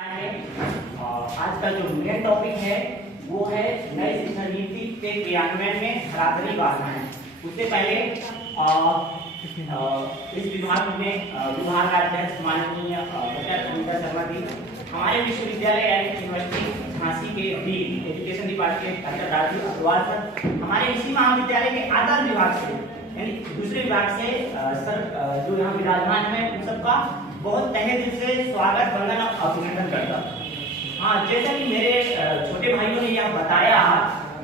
आज का जो मेन टॉपिक है वो है नई शिक्षा नीति के क्रियान्वयन में धरातली बाधाएं। उससे पहले इस विभाग में विभाग अध्यक्ष माननीय डॉक्टर शर्मा जी हमारे विश्वविद्यालय यानी यूनिवर्सिटी झांसी के dean education department doctor Rajeev Agarwal sir हमारे इसी महाविद्यालय के आदर्श विभाग से यानी दूसरे विभाग से सर जो यहाँ विराजमान है उन सबका बहुत तहे दिल से स्वागत वंदन और अभिनंदन करता हूँ। हाँ, जैसा कि मेरे छोटे भाइयों ने यह बताया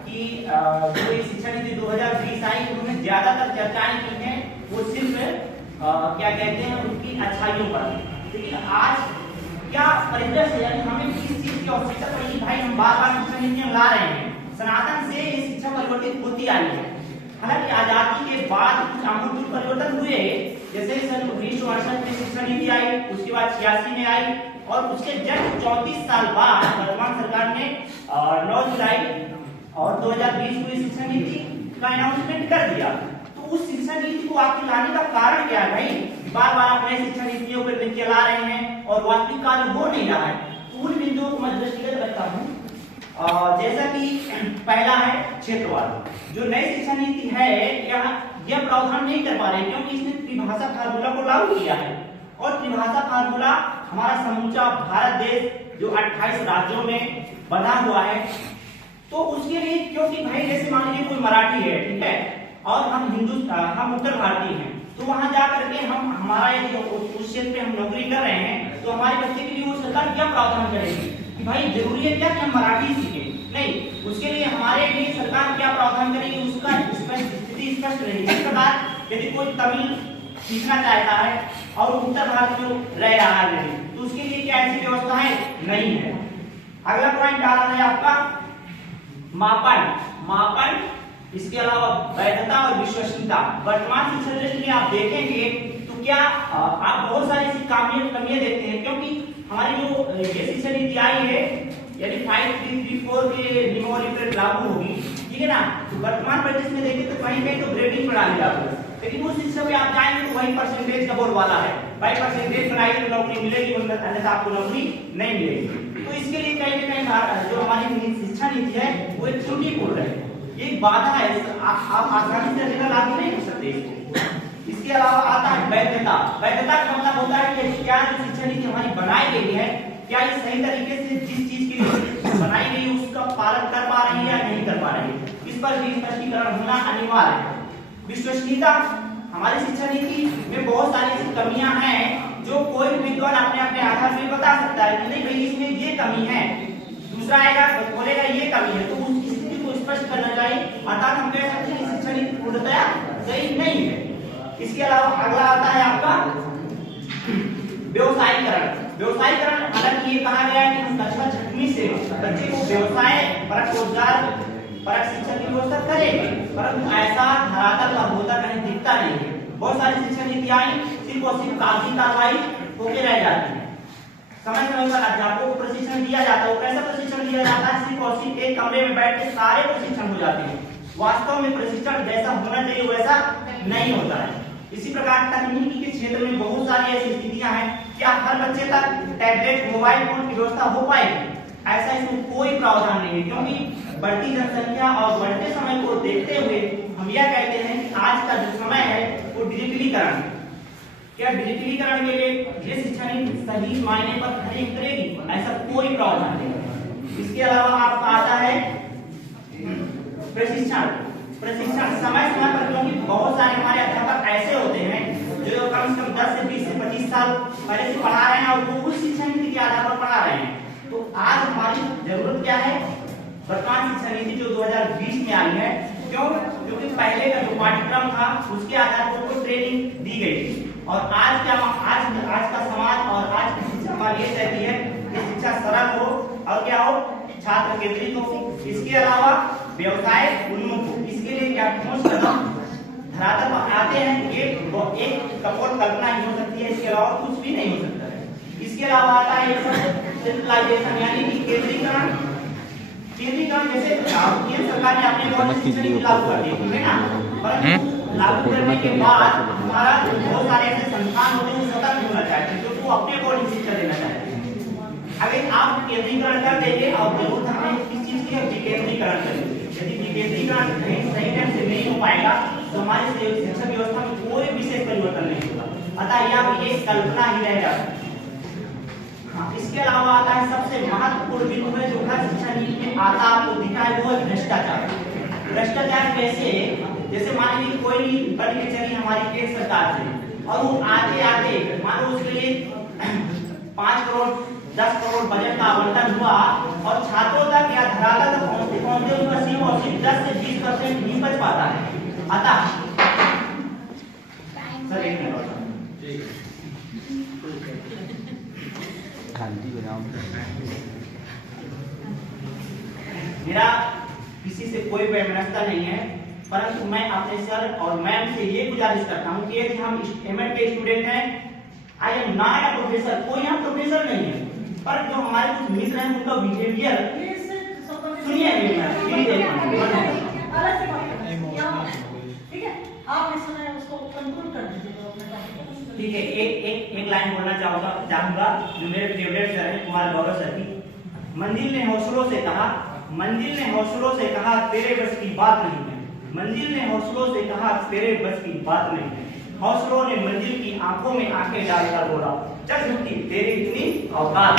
कि जो ये शिक्षा नीति 2020 आई उन्होंने ज्यादातर चर्चाएं की हैं वो सिर्फ क्या कहते हैं उनकी अच्छाइयों पर, लेकिन आज क्या परिदृश्य यानी हमें किस चीज की आवश्यकता पड़ी। भाई हम बार बार शिक्षा नीतियां ला रहे हैं, सनातन से ये शिक्षा परिवर्तित होती आई है। हालांकि आजादी के बाद कुछ आमूल परिवर्तन हुए, जैसे सन 1968 में शिक्षा नीति आई, उसके बाद 86 में आई और उसके जस्ट 34 साल बाद वर्तमान सरकार ने 9 जुलाई और 2020 को शिक्षा नीति का अनाउंसमेंट कर दिया। तो उस शिक्षा नीति को आपके लाने का कारण क्या है भाई? बार बार आप नई शिक्षा नीतियों पर नीति ला रहे हैं और वास्तविक कार्य हो नहीं रहा है। तो उन बिंदुओं को मैं दृष्टिगत रखता हूँ। जैसा कि पहला है क्षेत्रवाद। जो नई शिक्षा नीति है यह प्रावधान नहीं कर पा रहे क्योंकि इसने त्रिभाषा फार्मूला को लागू किया है और त्रिभाषा फार्मूला हमारा समूचा भारत देश जो 28 राज्यों में बना हुआ है, तो उसके लिए क्योंकि भाई जैसे मान लीजिए कोई मराठी है, ठीक है, और हम उत्तर भारतीय हैं, तो वहां जाकर के हम हमारा यदि उस क्षेत्र पे हम नौकरी कर रहे हैं तो हमारे बच्चे के लिए वो सरकार क्या प्रावधान करेगी कि भाई जरूरी है क्या कि हम मराठी सीखें? नहीं, उसके लिए हमारे लिए सरकार क्या प्रावधान करेगी उसका स्थिति स्पष्ट रहेगी। इस प्रकार यदि कोई तमिल सीखना चाहता है और उत्तर भारत में रह रहा है नहीं, तो उसके लिए क्या ऐसी व्यवस्था है? नहीं है। अगला पॉइंट आ रहा है आपका मापन, इसके अलावा वैधता और विश्वसनीयता। वर्तमान शिक्षा दृष्टि में आप देखेंगे तो क्या आप बहुत सारी ऐसी कमियां देखते हैं, क्योंकि हमारी जो ये शिक्षा नीति आई है यानी 5334 के नियमावली पर लागू होगी, ठीक है ना। तो वर्तमान परिदृश्य में देखें तो कहीं कहीं तो ग्रेडिंग प्रणाली लागू है, लेकिन उस शिक्षा पे आप जाएंगे तो वही परसेंटेज का बोर्ड वाला है, भाई परसेंटेज बनाएगी तो नौकरी मिलेगी, अन्यथा आपको नौकरी नहीं मिलेगी। तो इसके लिए कहीं ना कहीं जो हमारी शिक्षा नीति है वो एक त्रुटिपूर्ण है, ये बाधा है, आप आसानी से जगह लागू नहीं कर सकते इसको। इसके अलावा आता है वैधता। वैधता का मतलब होता है कि क्या जो शिक्षा नीति हमारी बनाई गई है क्या ये सही तरीके से जिस चीज के लिए बनाई गई उसका पालन कर पा रही है या नहीं कर पा रही है, इस पर भी स्पष्टीकरण होना अनिवार्य है। विश्वसनीयता, हमारी शिक्षा नीति में बहुत सारी ऐसी कमियां हैं जो कोई विद्वान अपने अपने आधार पर बता सकता है कि नहीं भाई इसमें ये कमी है, दूसरा आएगा बोलेगा ये कमी है, तो उस स्थिति को स्पष्ट करना चाहिए। अर्थात हम कह सकते हैं कि शिक्षा नीति पूर्णतया सही नहीं है। इसके अलावा अगला आता है आपका व्यवसायीकरण। हालांकि ये कहा गया है कि हम कक्षा 6वीं से बच्चे को व्यवसाय परक रोजगार परक शिक्षा की व्यवस्था करेंगे, परंतु ऐसा धरातल का होता कहीं दिखता नहीं है। बहुत सारी शिक्षा नीति आई सिर्फ और सिर्फ कागजी कार्रवाई होके रह जाती है। समय समय पर अध्यापकों को प्रशिक्षण दिया जाता है, वो कैसा प्रशिक्षण दिया जाता है? सिर्फ और सिर्फ एक कमरे में बैठ के सारे प्रशिक्षण हो जाते हैं। वास्तव में प्रशिक्षण जैसा होना चाहिए वैसा नहीं होता है। इसी प्रकार तकनीकी के क्षेत्र में बहुत सारी ऐसी स्थितियां हैं, क्या हर बच्चे तक टैबलेट मोबाइल फोन की व्यवस्था हो पाएगी? ऐसा इसमें कोई प्रावधान नहीं है, क्योंकि बढ़ती जनसंख्या और बढ़ते समय को देखते हुए हम यह कहते हैं कि आज का जो समय है वो डिजिटलीकरण। क्या डिजिटलीकरण के लिए ये शिक्षा नीति सही मायने पर खड़ी उतरेगी? ऐसा कोई प्रावधान नहीं है। इसके अलावा आपका आता है प्रशिक्षण समय समय पर, क्योंकि बहुत सारे हमारे अध्यापक ऐसे होते हैं जो कम से कम 10 से 20 से 25 साल पहले से पढ़ा रहे हैं और वो उस शिक्षा नीति के आधार पर पढ़ा रहे हैं। तो आज हमारी जरूरत क्या है? वर्तमान शिक्षा नीति जो 2020 में आई है, क्योंकि पहले का जो पाठ्यक्रम था उसके आधार पर उनको ट्रेनिंग दी गई थी, और आज का समाज और आज की शिक्षा हमारी ये कहती है कि शिक्षा सरल हो और क्या हो, छात्र केंद्रित हो। इसके अलावा व्यवसाय उन्मुख हो। इसके लिए क्या ठोस कदम धरातल पर आते हैं, ये एक कपोल कल्पना ही हो सकती है, इसके अलावा कुछ भी नहीं हो सकता है। इसके अलावा आता है सेंट्रलाइजेशन यानी कि केंद्रीकरण। जैसे सरकार ने अपने शिक्षा नीति लागू कर दी है ना, परंतु लागू करने के बाद हमारा बहुत सारे ऐसे संस्थान होते हैं जो स्वतंत्र होना चाहते हैं, जो अपने को शिक्षा देना चाहते हैं। अगर आप केंद्रीकरण कर देंगे और जरूरत हमें किस चीज की विकेंद्रीकरण करेंगे। यदि विकेंद्रीकरण सही टाइम से नहीं हो पाएगा तो हमारी शिक्षा व्यवस्था में कोई विशेष परिवर्तन नहीं होगा। अतः यह एक कल्पना ही रह जाती है। इसके अलावा आता है सबसे महत्वपूर्ण बिंदु है जो हर शिक्षा नीति में आता आपको दिखा है, वो है भ्रष्टाचार। भ्रष्टाचार कैसे? जैसे मान लीजिए कोई बड़ी कचहरी हमारी केंद्र सरकार से और वो आते आते मान लो उसके लिए 5 करोड़ 10 करोड़ बजट का आवंटन हुआ और छात्रों तक या धरातल तक पहुंचते पहुंचते उसका सिर्फ और सिर्फ 10 से 20% ही बच पाता है। अतः सर एक मिनट मेरा किसी से कोई वैमनस्यता नहीं है, परंतु मैं अपने सर और मैम से ये गुजारिश करता हूँ कि हम एमएड के स्टूडेंट हैं। I am not a professor, कोई हम प्रोफेसर नहीं है, पर जो हमारे कुछ मित्र हैं उनका बिहेवियर सुनिए ठीक है। एक लाइन बोलना चाहूंगा जो मेरे फेवरेट सर हैं कुमार गौरव सर की। मंजिल ने हौसलों से कहा, मंजिल ने हौसलों से कहा तेरे बस की बात नहीं है, मंजिल ने हौसलों से कहा तेरे बस की बात नहीं है। हौसलों ने मंजिल की आंखों में आंखें डालकर बोला चल झुकी तेरी इतनी औकात।